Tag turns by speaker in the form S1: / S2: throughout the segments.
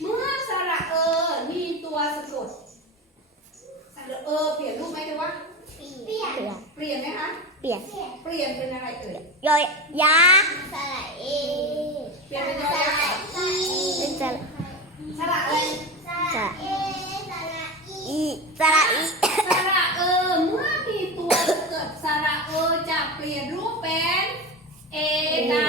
S1: เมื่อสระเออ มีตัวสะกด สระเออ เปลี่ยนรูปไหมเธยวะ
S2: เปลี่ยน
S1: เปลี่ยนไหมคะ
S2: เปลี่ยน
S1: เปลี่ยนเป็นอะไรเอ่ย
S2: ยอยยาสระเอ
S1: เปลี่ยนเป็นยอยักษ์เป็
S2: นสระ
S1: สระเอสระเอสระอี
S2: สระอี
S1: สระเออ เมื่อมี
S2: ตัวสะกด
S1: สระเออจะเปลี่ยนรูปเป็น เอกา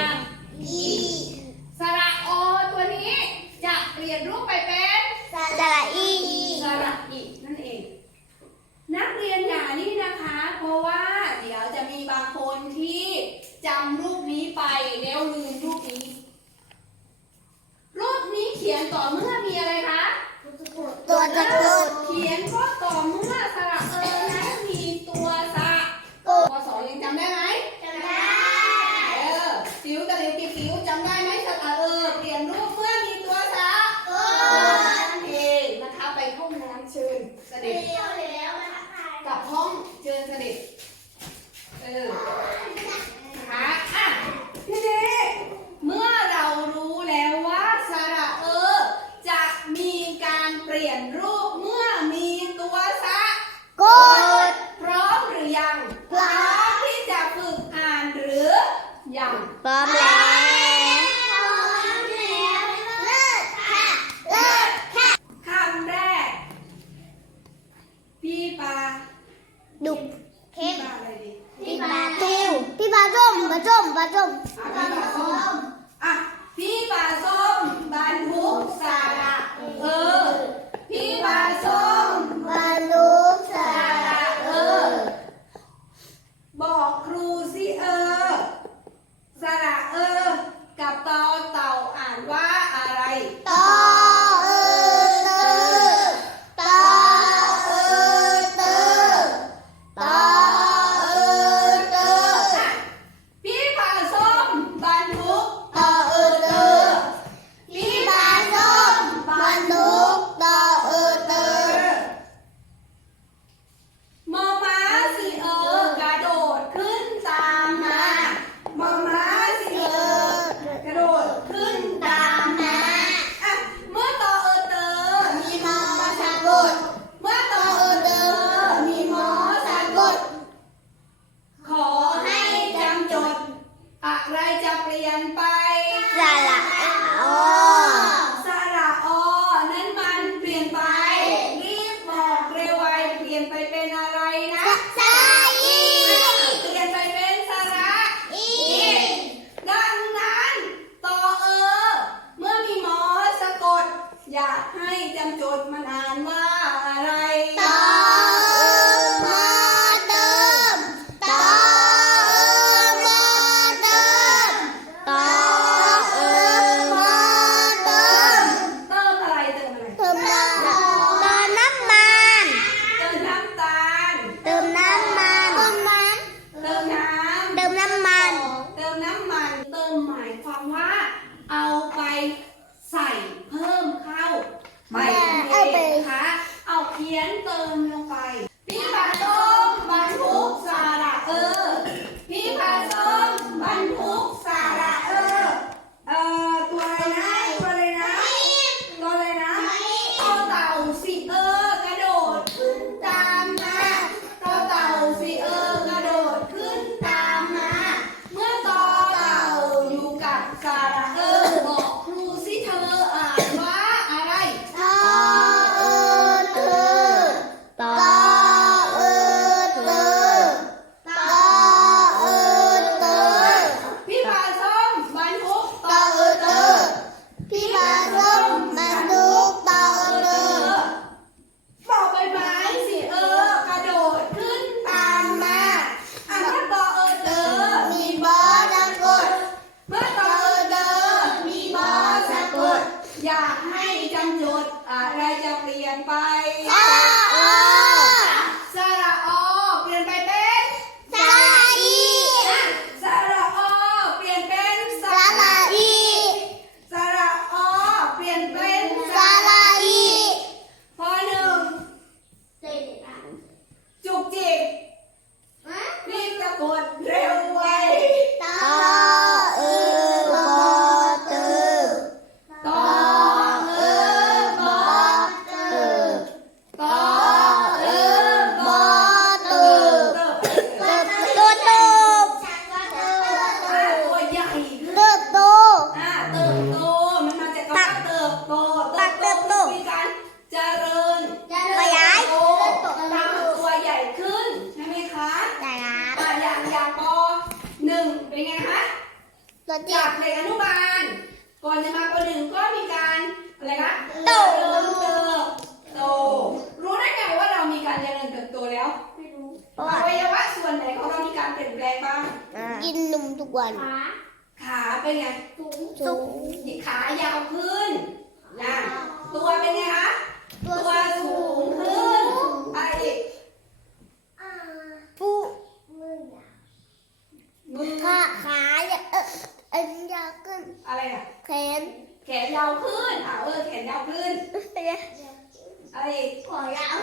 S1: Ah. มี
S2: กา
S1: ร
S2: เป
S1: ลี่ยนแปลงบ้าง
S2: กินนมทุกวัน
S1: ขาเป็นไง
S2: สูง
S1: ขายาวขึ้นนะตัวเป็นไงคะตัวสูงขึ้นอะไรอีก
S2: ผู้
S1: มือ
S2: ขาขาเนี่ยเอออันยาวขึ้น
S1: อะไรอะ
S2: แขน
S1: แขนยาวขึ้นอ่าเออแขนยาวขึ้นอะไรอีก
S2: ขอยาว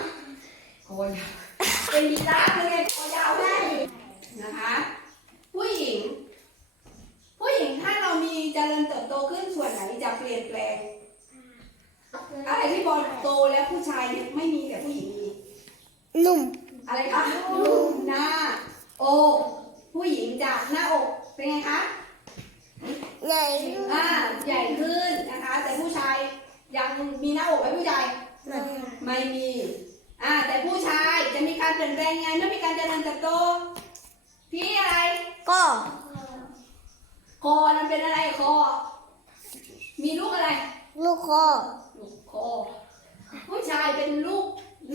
S1: คอยาวเป็นกีตาร์เลยไงคอยาวขึ้น นะคะ ผู้หญิง ผู้หญิงถ้าเรามีเจริญเติบโตขึ้นส่วนไหนจะเปลี่ยนแปลงอะไรที่บอลโตแล้วผู้ชายเนี่ยไม่มีแต่ผู้หญิงมี
S2: หนุ่ม
S1: อะไรคะนุ่มหน้าอกผู้หญิงจากหน้าอกเป็นไงคะ
S2: ใหญ่
S1: อ่าใหญ่ขึ้นนะคะ แต่ผู้ชายยังมีหน้าอกไหมผู้ชายไม่มีอ่าแต่ผู้ชายจะมีการเปลี่ยนแปลงไงเมื่อมีการเจริญเติบโต ที่อะไร
S2: ก็
S1: คอมันเป็นอะไรคอ มีลูกอะไร
S2: ลูกคอ
S1: ลูกคอ ผู้ชายเป็นลูก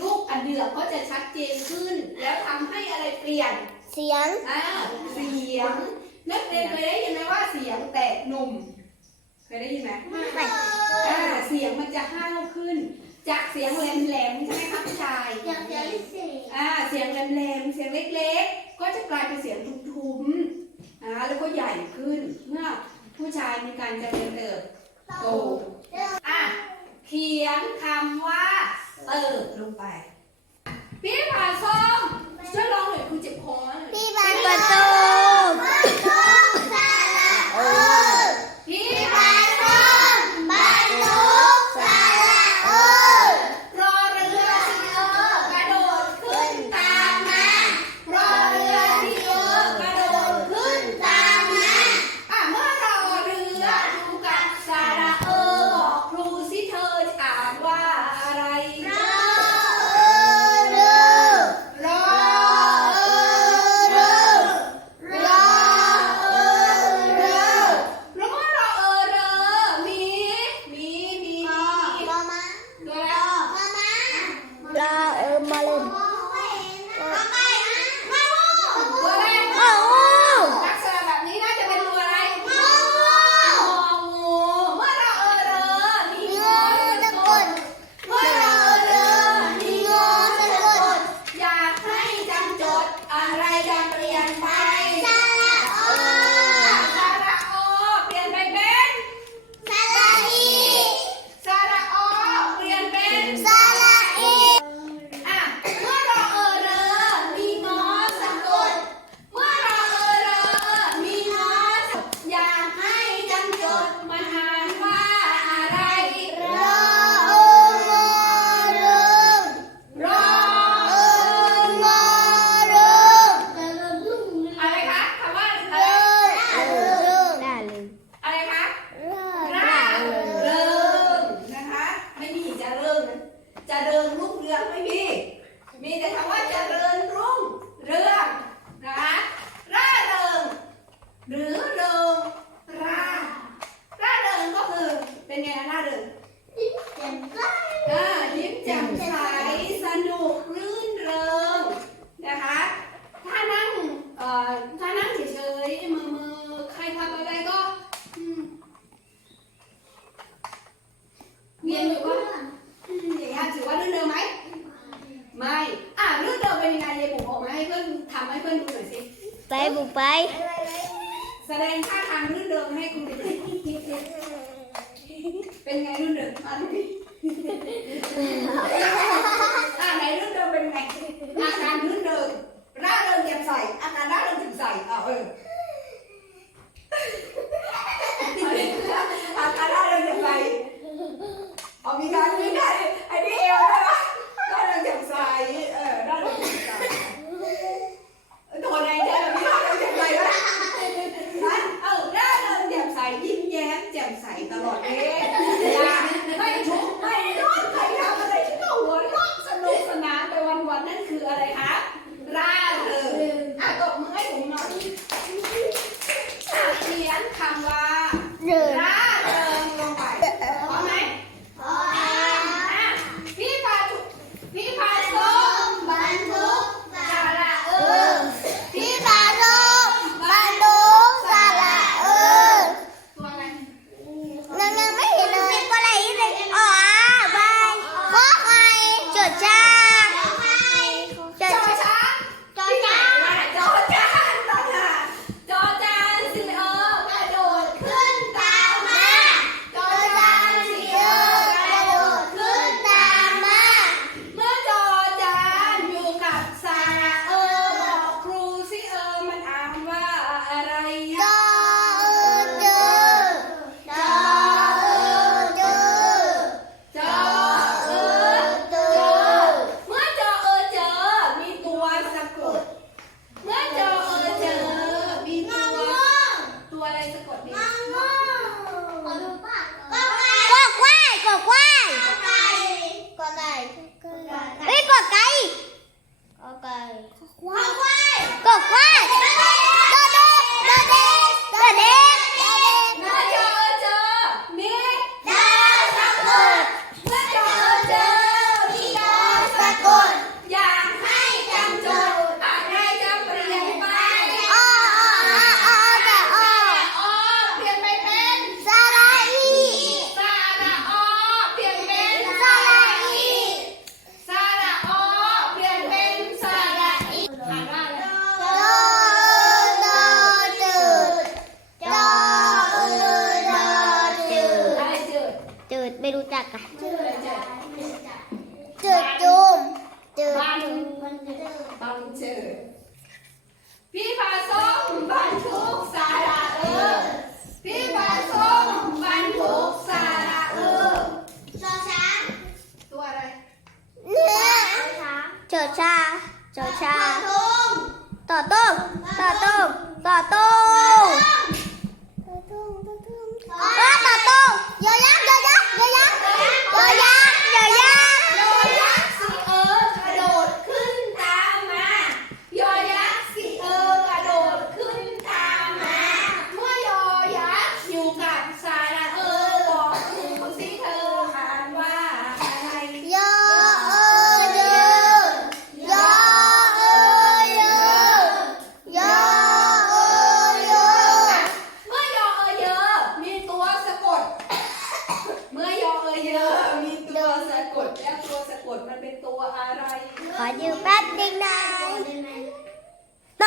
S1: ลูกอันเดือกก็จะชัดเจนขึ้น แล้วทำให้อะไรเปลี่ยน
S2: เสียง
S1: อ่าเสียง นักเรียนเคยได้ยินไหมว่าเสียงแตกหนุ่ม เคยได้ยินไหม
S2: ไม่
S1: อ่าเสียงมันจะห้าวขึ้น จากเสียงแหลมๆใช่ไหมคะผู้ชาย
S2: อยากเสียงเสียง
S1: อ่าเสียงแหลมๆเสียงเล็กๆ ก็จะกลายเป็นเสียงทุ้มๆนะคะแล้วก็ใหญ่ขึ้นเมื่อผู้ชายมีการเจริญเติบโตอะเขียนคำว่าเติบลงไป พี่ผาส้มช่วยลองหน่อยคุณเจ็บคอหน่อย
S2: พี่บา
S1: นป ไป แสดงท่าทางรื่นเริงให้คุณเป็น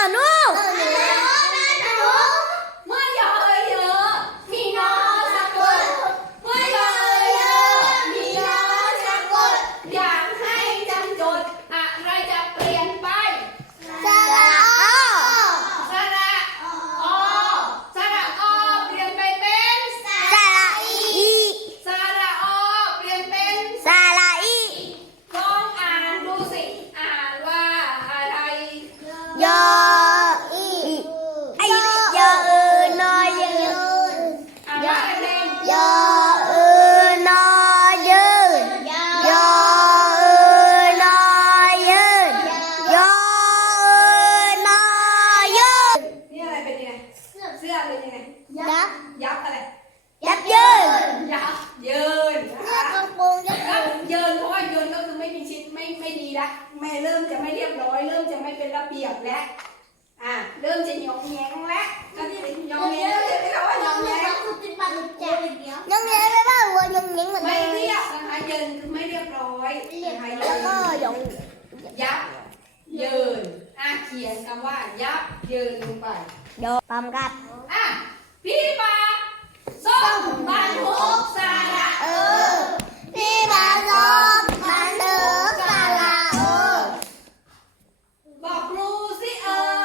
S1: ¡No! ดินลงไป
S2: โพ
S1: ร้อม
S2: กั
S1: น
S2: อะ
S1: พี่ปาส้มบัรทุกสาระเออ พี่ปาส้มบัรทุกสาระเออ บอกครูสิเออ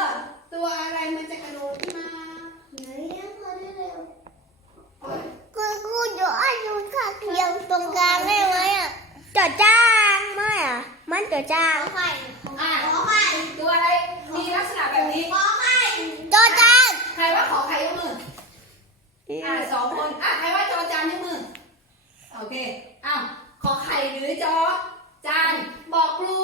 S1: ตัวอะไรมันจะ
S2: กระโด
S1: ดมาไหนเรีมา
S2: ได้
S1: เร็
S2: ว
S1: โอ๊ยคุณครูเดี๋ยวอา
S2: ยุค่ะเคียงตรงกลางได้ไหมอะจอดจ้างไม่อะ มันจอดจ้าง
S1: อะตัวอะไรมีลักษณะแบบนี้
S2: จาน
S1: ใครว่าขอใครยกมือ อ่าสองคน อะใครว่าจอจานยกมือ โอเค อ้าว ขอไข่หรือจอจาน บอกครู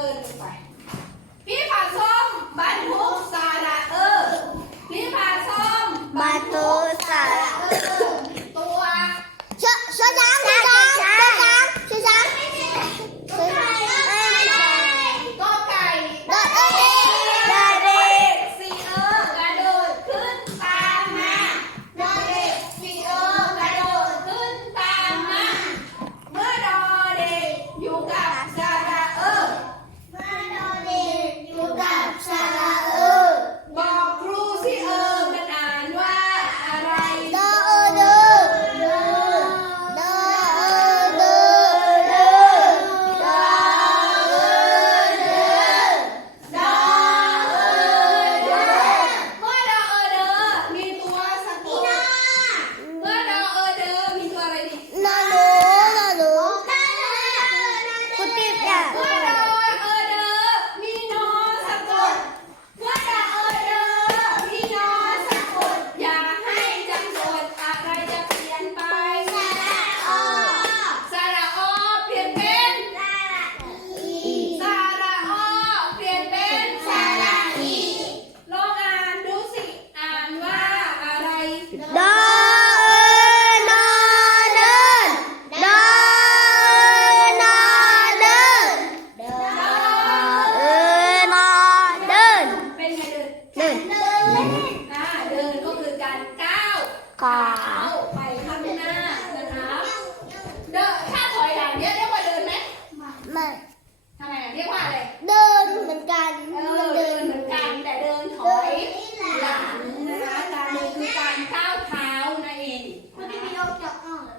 S1: เกินลงไป